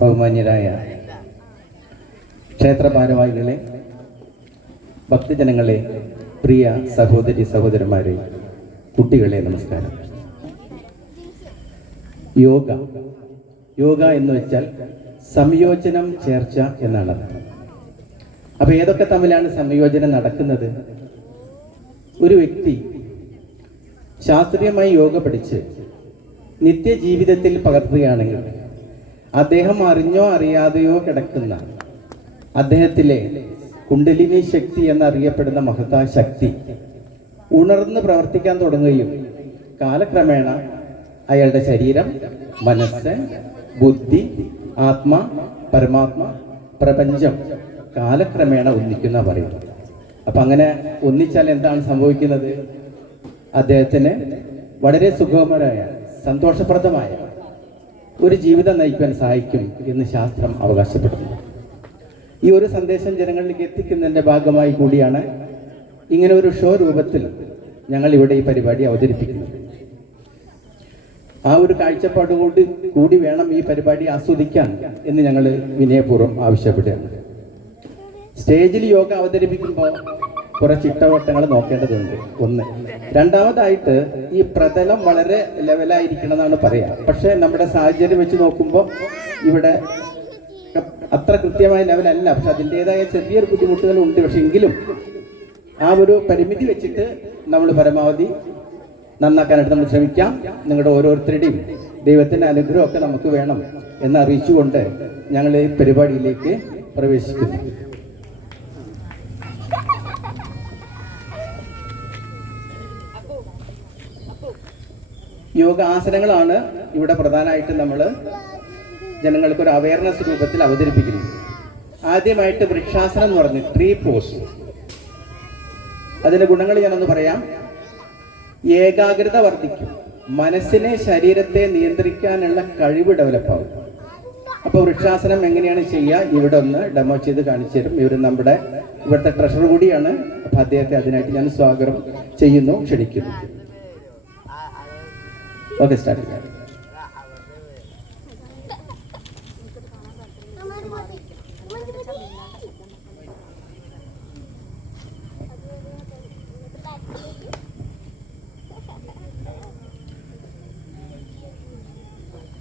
ബഹുമാന്യരായ ക്ഷേത്ര ഭാരവാഹികളെ, ഭക്തജനങ്ങളെ, പ്രിയ സഹോദരി സഹോദരന്മാരെ, കുട്ടികളെ, നമസ്കാരം. യോഗ എന്ന് വെച്ചാൽ സംയോജനം, ചേർച്ച എന്നാണ് അർത്ഥം. അപ്പൊ ഏതൊക്കെ തമ്മിലാണ് സംയോജനം നടക്കുന്നത്? ഒരു വ്യക്തി ശാസ്ത്രീയമായി യോഗ പഠിച്ച് നിത്യജീവിതത്തിൽ പകർത്തുകയാണെങ്കിൽ അദ്ദേഹം അറിഞ്ഞോ അറിയാതെയോ കിടക്കുന്ന അദ്ദേഹത്തിലെ കുണ്ടലിനി ശക്തി എന്നറിയപ്പെടുന്ന മഹത്തായ ശക്തി ഉണർന്ന് പ്രവർത്തിക്കാൻ തുടങ്ങുകയും കാലക്രമേണ അയാളുടെ ശരീരം, മനസ്സ്, ബുദ്ധി, ആത്മ, പരമാത്മ, പ്രപഞ്ചം കാലക്രമേണ ഒന്നിക്കുന്ന പറയുന്നത്. അപ്പൊ അങ്ങനെ ഒന്നിച്ചാൽ എന്താണ് സംഭവിക്കുന്നത്? അദ്ദേഹത്തിന് വളരെ സുഖകരമായ, സന്തോഷപ്രദമായ ഒരു ജീവിതം നയിക്കാൻ സഹായിക്കും എന്ന് ശാസ്ത്രം അവകാശപ്പെടുന്നു. ഈ ഒരു സന്ദേശം ജനങ്ങളിലേക്ക് എത്തിക്കുന്നതിന്റെ ഭാഗമായി കൂടിയാണ് ഇങ്ങനെ ഒരു ഷോ രൂപത്തിൽ ഞങ്ങൾ ഇവിടെ ഈ പരിപാടി അവതരിപ്പിക്കുന്നത്. ആ ഒരു കാഴ്ചപ്പാടുകൊണ്ട് കൂടി വേണം ഈ പരിപാടി ആസ്വദിക്കാൻ എന്ന് ഞങ്ങൾ വിനയപൂർവ്വം ആവശ്യപ്പെടുകയാണ്. സ്റ്റേജിൽ യോഗ അവതരിപ്പിക്കുമ്പോൾ കുറെ ചിട്ടവട്ടങ്ങൾ നോക്കേണ്ടതുണ്ട്. ഒന്ന്. രണ്ടാമതായിട്ട് ഈ പ്രതലം വളരെ ലെവലായിരിക്കണം എന്നാണ് പറയാ. പക്ഷെ നമ്മുടെ സാഹചര്യം വെച്ച് നോക്കുമ്പോൾ ഇവിടെ അത്ര കൃത്യമായ ലെവലല്ല. പക്ഷെ അതിൻ്റെതായ ചെറിയൊരു ബുദ്ധിമുട്ടുകളുണ്ട്. പക്ഷെ എങ്കിലും ആ ഒരു പരിമിതി വെച്ചിട്ട് നമ്മൾ പരമാവധി നന്നാക്കാനായിട്ട് നമ്മൾ ശ്രമിക്കാം. നിങ്ങളുടെ ഓരോരുത്തരുടെയും ദൈവത്തിന്റെ അനുഗ്രഹമൊക്കെ നമുക്ക് വേണം എന്ന് അറിയിച്ചുകൊണ്ട് ഞങ്ങൾ ഈ പരിപാടിയിലേക്ക് പ്രവേശിക്കുന്നു. യോഗാസനങ്ങളാണ് ഇവിടെ പ്രധാനമായിട്ട് നമ്മൾ ജനങ്ങൾക്ക് ഒരു അവയർനെസ് രൂപത്തിൽ അവതരിപ്പിക്കുന്നത്. ആദ്യമായിട്ട് വൃക്ഷാസനം എന്ന് പറഞ്ഞ് ട്രീ പോസ്. അതിന്റെ ഗുണങ്ങൾ ഞാനൊന്ന് പറയാം. ഏകാഗ്രത വർദ്ധിക്കും, മനസ്സിനെ, ശരീരത്തെ നിയന്ത്രിക്കാനുള്ള കഴിവ് ഡെവലപ്പാകും. അപ്പോൾ വൃക്ഷാസനം എങ്ങനെയാണ് ചെയ്യുക, ഇവിടെ ഒന്ന് ഡെമോ ചെയ്ത് കാണിച്ചു തരും. ഇവർ നമ്മുടെ ഇവിടുത്തെ ട്രഷറർ കൂടിയാണ്. അപ്പൊ അദ്ദേഹത്തെ അതിനായിട്ട് ഞാൻ സ്വാഗതം ചെയ്യുന്നു, ക്ഷണിക്കുന്നു. ഓക്കെ, സ്റ്റാർട്ട് ചെയ്യാം.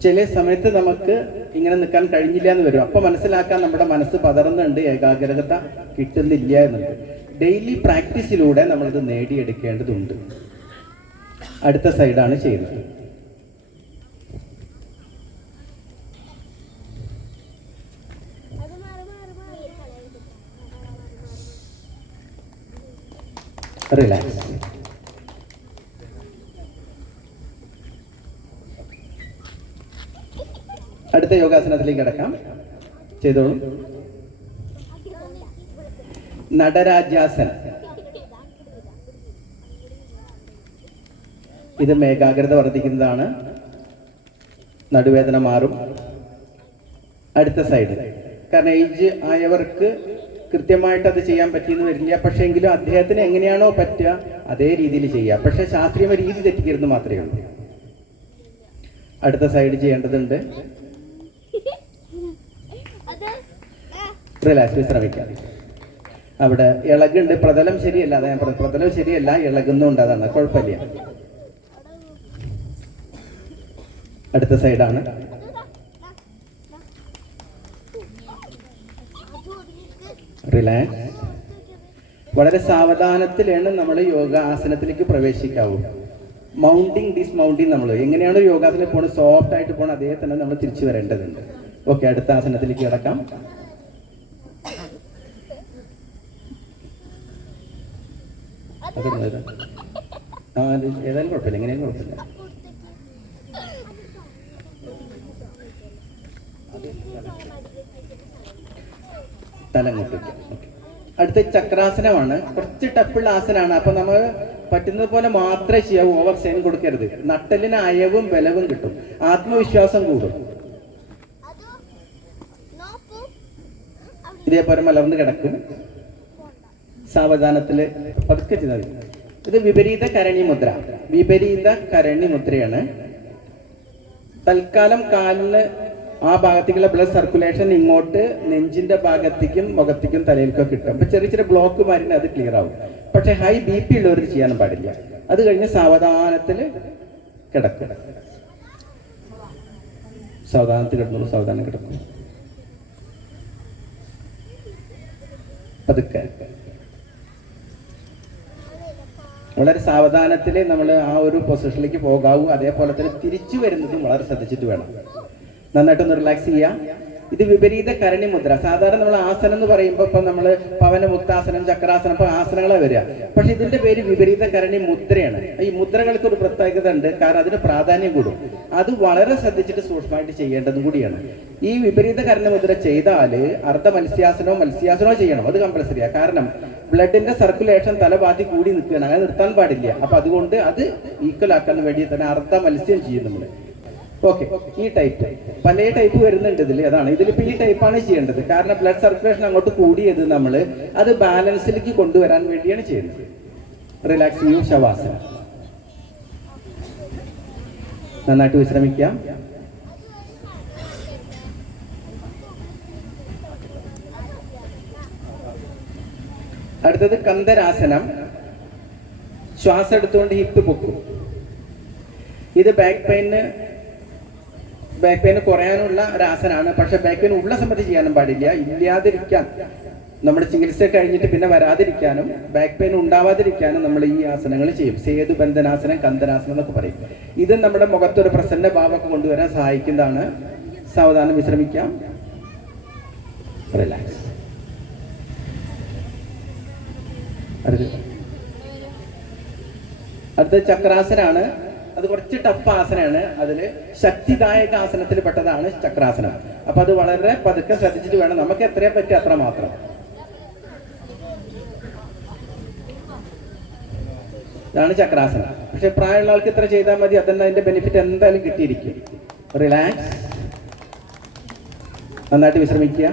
ചില സമയത്ത് നമുക്ക് ഇങ്ങനെ നിൽക്കാൻ കഴിഞ്ഞില്ല എന്ന് വരും. അപ്പൊ മനസ്സിലാക്കാൻ നമ്മുടെ മനസ്സ് പതറുന്നുണ്ട്, ഏകാഗ്രത കിട്ടുന്നില്ല എന്നുണ്ട്. ഡെയിലി പ്രാക്ടീസിലൂടെ നമ്മളിത് നേടിയെടുക്കേണ്ടതുണ്ട്. അടുത്ത സൈഡാണ് ചെയ്യുന്നത്. റിലാക്സ്. അടുത്ത യോഗാസനത്തിലേക്ക് കിടക്കാം. ചെയ്തോളൂ. നടരാജ്യാസനം. ഇത് ഏകാഗ്രത വർദ്ധിക്കുന്നതാണ്. നടുവേദന മാറും. അടുത്ത സൈഡ്. കാരണം ഏജ് ആയവർക്ക് കൃത്യമായിട്ട് അത് ചെയ്യാൻ പറ്റിയെന്ന് വരില്ല. പക്ഷേ എങ്കിലും അദ്ദേഹത്തിന് എങ്ങനെയാണോ പറ്റുക അതേ രീതിയിൽ ചെയ്യാം. പക്ഷെ ശാസ്ത്രീയ രീതി തെറ്റിക്കരുത് മാത്രമേ ഉള്ളൂ. അടുത്ത സൈഡ് ചെയ്യേണ്ടതുണ്ട്. റിലാക്സ്, വിശ്രമിക്കാം. അവിടെ ഇളകുണ്ട്, പ്രതലം ശരിയല്ല. അതാ ഞാൻ പറഞ്ഞത്, പ്രതലം ശരിയല്ല, ഇളകുന്നുണ്ട്. അതാണ് കുഴപ്പമില്ല. അടുത്ത സൈഡാണ്. റിലാക്സ്. വളരെ സാവധാനത്തിലാണ് നമ്മൾ യോഗാസനത്തിലേക്ക് പ്രവേശിക്കാവൂ. Mounting, dismounting. നമ്മൾ എങ്ങനെയാണ് യോഗാസനം പോണത്, സോഫ്റ്റ് ആയിട്ട് പോകണം, അതേ തന്നെ നമ്മൾ തിരിച്ചു വരേണ്ടതുണ്ട്. ഓക്കെ, അടുത്ത ആസനത്തിലേക്ക് കിടക്കാം. ഏതായാലും കുഴപ്പമില്ല, എങ്ങനെയും കുഴപ്പമില്ല. തലങ്ങോട്ടേക്ക്. അടുത്ത ചക്രാസനമാണ്. കുറച്ച് ടഫുള്ള ആസനമാണ്. അപ്പൊ നമ്മൾ പറ്റുന്നത് പോലെ മാത്രമേ ചെയ്യാവൂ. ഓവർ സൈൻ കൊടുക്കരുത്. നട്ടലിന് അയവും ബലവും കിട്ടും, ആത്മവിശ്വാസം കൂടും. ഇതേപോലെ മലർന്ന് കിടക്കും. സാവധാനത്തില് പതുക്കെ ചെയ്താൽ. ഇത് വിപരീത കരണി മുദ്ര. വിപരീത കരണി മുദ്രയാണ്. തൽക്കാലം കാലിന് ആ ഭാഗത്തേക്കുള്ള ബ്ലഡ് സർക്കുലേഷൻ ഇങ്ങോട്ട് നെഞ്ചിന്റെ ഭാഗത്തേക്കും മുഖത്തേക്കും തലയിലേക്കും കിട്ടും. അപ്പൊ ചെറിയ ചെറിയ ബ്ലോക്ക് മാറിന് അത് ക്ലിയർ ആവും. പക്ഷെ ഹൈ BP ഉള്ളവർ ചെയ്യാനും പാടില്ല. അത് കഴിഞ്ഞ് സാവധാനത്തിൽ കിടക്കും. സാവധാനത്തിൽ കിടന്നു, സാവധാനം കിടക്കും. പതുക്കെ വളരെ സാവധാനത്തിൽ നമ്മൾ ആ ഒരു പൊസിഷനിലേക്ക് പോകാവൂ. അതേപോലെ തന്നെ തിരിച്ചു വരുന്നതും വളരെ ശ്രദ്ധിച്ചിട്ട് വേണം. നന്നായിട്ടൊന്ന് റിലാക്സ് ചെയ്യാം. ഇത് വിപരീത കരണി മുദ്ര. സാധാരണ നമ്മൾ ആസനം എന്ന് പറയുമ്പോൾ ഇപ്പൊ നമ്മൾ പവന മുക്താസനം, ചക്രാസനം, ഇപ്പൊ ആസനങ്ങളെ വരിക. പക്ഷെ ഇതിന്റെ പേര് വിപരീത കരണി മുദ്രയാണ്. ഈ മുദ്രകൾക്ക് ഒരു പ്രത്യേകത ഉണ്ട്, കാരണം അതിന് പ്രാധാന്യം കൂടും. അത് വളരെ ശ്രദ്ധിച്ചിട്ട് സൂക്ഷ്മമായിട്ട് ചെയ്യേണ്ടതും കൂടിയാണ്. ഈ വിപരീത കരണി മുദ്ര ചെയ്താൽ അർദ്ധ മത്സ്യാസനോ ചെയ്യണം. അത് കമ്പൽസറിയാണ്. കാരണം ബ്ലഡിന്റെ സർക്കുലേഷൻ തലഭാഗത്ത് കൂടി നിൽക്കുകയാണ്, അങ്ങനെ നിർത്താൻ പാടില്ല. അപ്പൊ അതുകൊണ്ട് അത് ഈക്വൽ ആക്കാൻ വേണ്ടി തന്നെ അർദ്ധ മത്സ്യം ചെയ്യും നമ്മൾ. ഓക്കെ, ഈ ടൈപ്പ് പല ടൈപ്പ് വരുന്നുണ്ട് ഇതിൽ. അതാണ് ഇതിലിപ്പോ ഈ ടൈപ്പാണ് ചെയ്യേണ്ടത്. കാരണം ബ്ലഡ് സർക്കുലേഷൻ അങ്ങോട്ട് കൂടിയത് നമ്മൾ അത് ബാലൻസിലേക്ക് കൊണ്ടുവരാൻ വേണ്ടിയാണ് ചെയ്യുന്നത്. റിലാക്സ് ചെയ്യൂ. ശവാസനം. നന്നായിട്ട് വിശ്രമിക്കാം. അടുത്തത് കന്ദരാസനം. ശ്വാസം എടുത്തുകൊണ്ട് ഹിപ്പ് പൊക്കും. ഇത് ബാക്ക് പെയിന് കുറയാനുള്ള ഒരു ആസനമാണ്. പക്ഷെ ബാക്ക് പെയിൻ ഉള്ള സമയത്ത് ചെയ്യാനും പാടില്ല. ഇല്ലാതിരിക്കാൻ, നമ്മുടെ ചികിത്സ കഴിഞ്ഞിട്ട് പിന്നെ വരാതിരിക്കാനും ബാക്ക് പെയിൻ ഉണ്ടാവാതിരിക്കാനും നമ്മൾ ഈ ആസനങ്ങൾ ചെയ്യും. സേതു ബന്ധനാസനം, കന്ദനാസനം എന്നൊക്കെ പറയും. ഇത് നമ്മുടെ മുഖത്തൊരു പ്രസന്ന ഭാവമൊക്കെ കൊണ്ടുവരാൻ സഹായിക്കുന്നതാണ്. സാവധാനം വിശ്രമിക്കാം. റിലാക്സ്. അടുത്ത ചക്രാസനാണ്. അത് കുറച്ച് ടഫ് ആസനമാണ്. അതില് ശക്തിദായക ആസനത്തിൽ പെട്ടതാണ് ചക്രാസനം. അപ്പൊ അത് വളരെ പതുക്കെ ശ്രദ്ധിച്ചിട്ട് വേണം. നമുക്ക് എത്രയെ പറ്റി അത്ര മാത്രം. ഇതാണ് ചക്രാസനം. പക്ഷെ പ്രായമുള്ള ആൾക്ക് ഇത്ര ചെയ്താൽ മതി. അതന്നെ അതിന്റെ ബെനിഫിറ്റ് എന്തായാലും കിട്ടിയിരിക്കും. റിലാക്സ്. നന്നായിട്ട് വിശ്രമിക്കുക.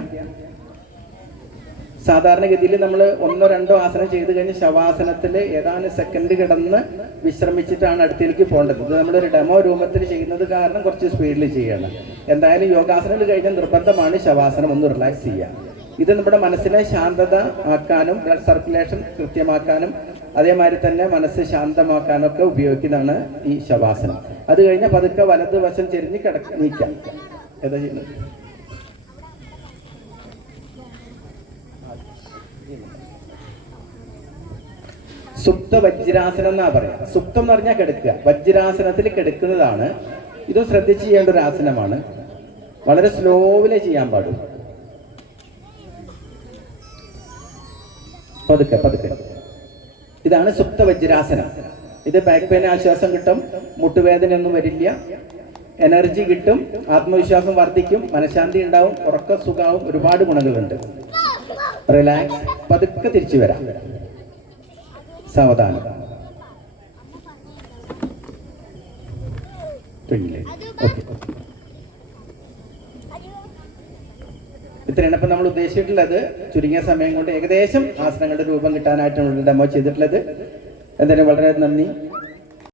സാധാരണഗതിയിൽ നമ്മൾ 1-2 ആസനം ചെയ്ത് കഴിഞ്ഞ് ശവാസനത്തിൽ ഏതാനും സെക്കൻഡ് കിടന്ന് വിശ്രമിച്ചിട്ടാണ് അടുത്തേക്ക് പോകേണ്ടത്. ഇത് നമ്മളൊരു ഡെമോ രൂപത്തിൽ ചെയ്യുന്നത് കാരണം കുറച്ച് സ്പീഡിൽ ചെയ്യണം. എന്തായാലും യോഗാസനങ്ങൾ കഴിഞ്ഞാൽ നിർബന്ധമാണ് ശവാസനം ഒന്ന് റിലാക്സ് ചെയ്യുക. ഇത് നമ്മുടെ മനസ്സിനെ ശാന്തത ആക്കാനും ബ്ലഡ് സർക്കുലേഷൻ കൃത്യമാക്കാനും അതേമാതിരി തന്നെ മനസ്സ് ശാന്തമാക്കാനൊക്കെ ഉപയോഗിക്കുന്നതാണ് ഈ ശവാസനം. അത് കഴിഞ്ഞാൽ പതുക്കെ വലതുവശം ചെരിഞ്ഞ് നീക്കാം. ഏതാ ചെയ്യുന്നത്? സുപ്ത വജ്രാസനം എന്നാ പറയാ. സുപ്തം എന്ന് പറഞ്ഞാൽ കിടക്കുക. വജ്രാസനത്തിൽ കിടക്കുന്നതാണ്. ഇതും ശ്രദ്ധിച്ച് ചെയ്യേണ്ട ഒരു ആസനമാണ്. വളരെ സ്ലോവിലെ ചെയ്യാൻ പാടും. പതുക്കെ പതുക്കെ. ഇതാണ് സുപ്ത വജ്രാസനം. ഇത് ബാക്ക് പെയിൻ ആശ്വാസം കിട്ടും, മുട്ടുവേദനയൊന്നും വരില്ല, എനർജി കിട്ടും, ആത്മവിശ്വാസം വർദ്ധിക്കും, മനഃശാന്തി ഉണ്ടാവും, ഉറക്ക സുഖാവും, ഒരുപാട് ഗുണങ്ങളുണ്ട്. റിലാക്സ്. പതുക്കെ തിരിച്ചു വരാം. സാവധാനം. ഇത്രയാണ് ഇപ്പൊ നമ്മൾ ഉദ്ദേശിച്ചിട്ടുള്ളത്. ചുരുങ്ങിയ സമയം കൊണ്ട് ഏകദേശം ആസനങ്ങളുടെ രൂപം കിട്ടാനായിട്ടാണ് ഡെമോ ചെയ്തിട്ടുള്ളത്. എന്തായാലും വളരെ നന്ദി.